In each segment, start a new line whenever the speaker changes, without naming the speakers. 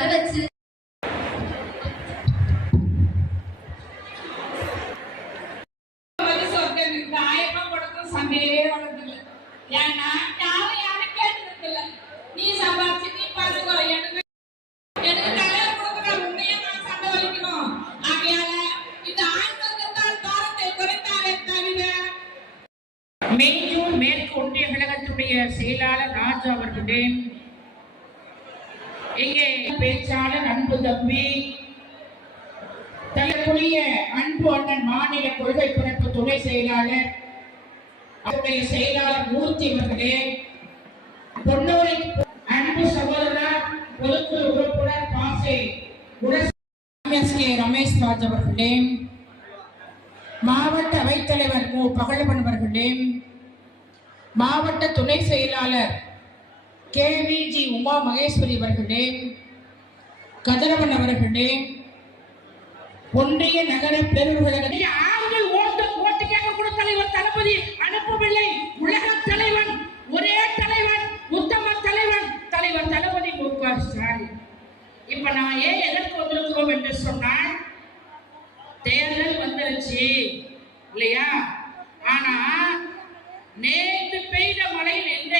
வர வச்சு.
மேற்கு ஒன்றிய கழகத்துடைய செயலாளர் ராஜா அவர்களே இங்கே பேச்சாளர் அன்பு தம்பி. தயக்குரிய அன்பு அண்ணன் மாநில கொள்கை பிறப்பு துணை செயலாளர். அவருடைய செயலாளர் மூர்த்தி அவர்களே தொண்ணூறு அன்பு சகோதரர் பொதுக்குழு உறுப்பினர் பாசை எஸ் கே ரமேஷ் ராஜ் அவர்களே மாவட்ட அவைத்தலைவர் மு. பகலவன் அவர்களே மாவட்ட துணை செயலாளர் கேவிஜி உமா மகேஸ்வரி அவர்களே கதிரவன் அவர்களே ஒன்றிய நகர பேரூர் ஆண்கள் ஓட்டு ஓட்டு கூட தலைவர் தளபதி அனுப்பவில்லை. உலக தலைவன் ஒரே தலைவன் உத்தம தலைவன் தலைவர் தளபதி மு க ஸ்டாலின். இப்ப நான் ஏன் எதற்கு வந்திருக்கிறோம் என்று சொன்னால் தேர்தல் வந்துருச்சு இல்லையா? ஆனா நேற்று பெய்த மழையில் எந்த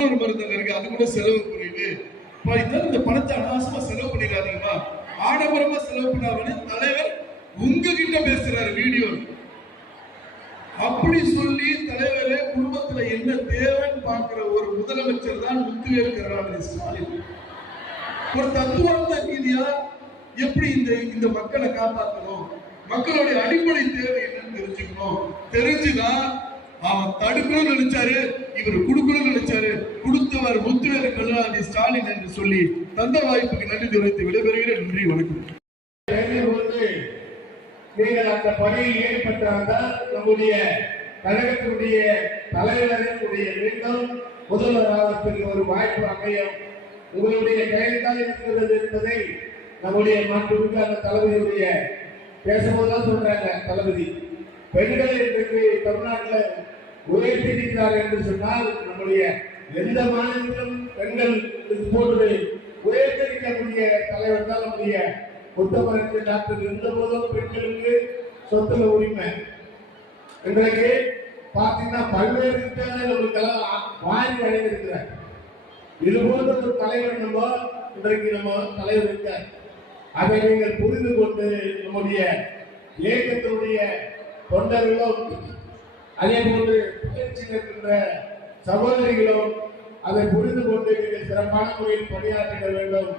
ஒரு மருந்தகம் இருக்கு அது கூட செலவு குறைவு அப்ப இந்த பணத்தை அனாவசமா செலவு பண்ணிடாதீங்கம்மா. ஆடம்பரமா செலவு பண்ணாமனு தலைவர் உங்ககிட்ட பேசுறாரு வீடியோ. அப்படி சொல்லி தலைவரே குடும்பத்துல என்ன தேவைன்னு பார்க்கிற ஒரு முதலமைச்சர் தான் முத்துவேல் கருணாநிதி ஸ்டாலின். ஒரு தத்துவார்த்த ரீதியா எப்படி இந்த இந்த மக்களை காப்பாற்றணும் மக்களுடைய அடிப்படை தேவை என்னன்னு தெரிஞ்சுக்கணும். தெரிஞ்சுதான் அவர் தடுக்கணும்னு நினைச்சாரு இவர் கொடுக்கணும்னு நினைச்சாரு. கொடுத்தவர் முத்துவேறு கருணாநிதி ஸ்டாலின் என்று சொல்லி தந்த வாய்ப்புக்கு நன்றி தெரிவித்து விடைபெறுகிறேன். நன்றி வணக்கம்.
நீங்கள் அந்த பணியில் ஈடுபட்டால்தான் நம்முடைய கழகத்தினுடைய தலைவரினுடைய மீண்டும் முதல்வராவதற்கு ஒரு வாய்ப்பு அமையும். உங்களுடைய கையில்தான் இருக்கிறது என்பதை நம்முடைய மாண்புமிகு அந்த தளபதியுடைய பேசும்போதுதான் சொல்றாங்க தளபதி. பெண்கள் இன்றைக்கு தமிழ்நாட்டில் உயர்த்திருக்கிறார் என்று சொன்னால் நம்முடைய எந்த மாநிலத்திலும் பெண்கள் இது போன்று உயர்த்திருக்கக்கூடிய தலைவர் தான் நம்முடைய புத்தமரத்து டாக்டர் இருந்த போதும் பெண்களுக்கு சொத்துல உரிமை. இன்றைக்கு பார்த்தீங்கன்னா பல்வேறு திட்டங்கள் நம்மளுக்கெல்லாம் வாரி வழங்கியிருக்கிறார் இது போன்ற ஒரு தலைவர் நம்ம இன்றைக்கு நம்ம தலைவர் இருக்கார். அதை நீங்கள் புரிந்து கொண்டு நம்முடைய இயக்கத்தினுடைய தொண்டர்களும் அதே போன்று பயிற்சி இருக்கின்ற சகோதரிகளும் அதை புரிந்து கொண்டு நீங்கள் சிறப்பான முறையில் பணியாற்றிட வேண்டும்.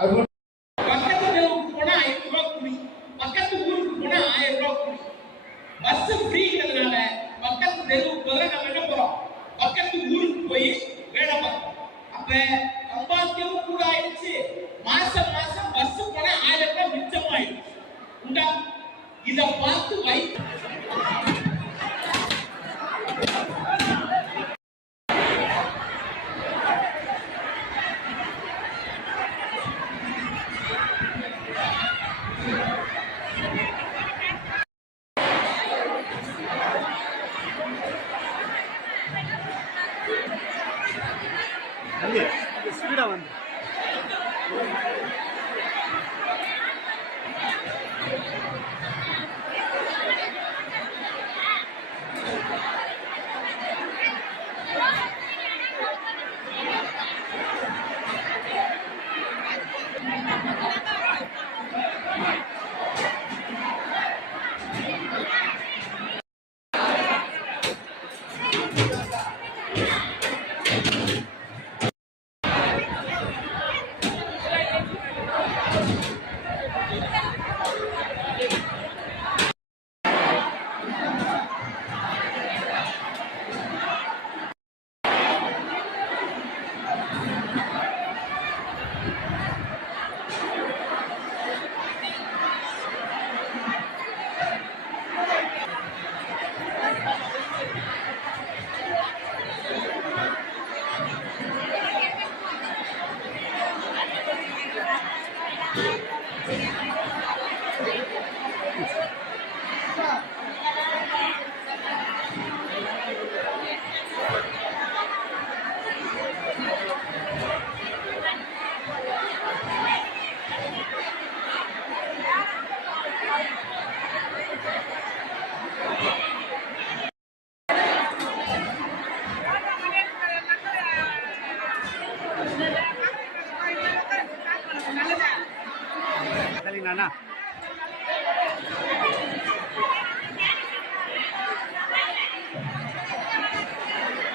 அதுபோல்
பக்கத்து தெருவுக்கு போனா ஐநூறு ரூபாய் கூலி பக்கத்து ஊருக்கு போனா ஆயிரம் ரூபாய் கூலி. பஸ் ஃப்ரீங்கிறதுனால பக்கத்து தெருவுக்கு பதிலா நம்ம என்ன போறோம். பக்கத்து ஊருக்கு போய் வேலை பார்க்கணும் அப்ப kali
nana.